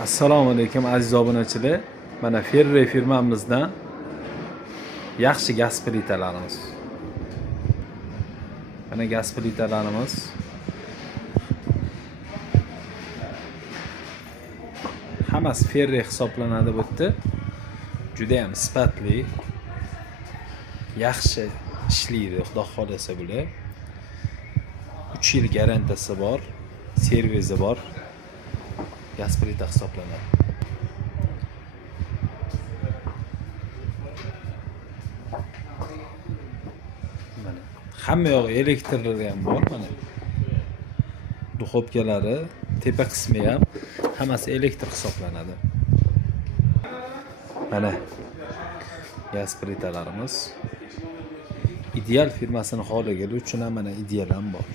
Assalomu alaykum aziz obunachilar. Mana Ferrey firmamizdan yaxshi gaz plitalarimiz. Mana gaz plitalarimiz. Hammasi Ferrey hisoblanadi bu yerda. Juda ham sifatli, yaxshi ishlaydi, xudo xolasa bular. 3 yil garantiyasi bor, servisi bor. Gaz plita hisoblanadi. Mana hamma yog'i elektrlari ham bor mana. Duxovkalari, tepa qismi ham hammasi elektr hisoblanadi. Mana gaz plitalarimiz. Ideal firmasini xohlaganlar uchun ham mana ideal ham bor.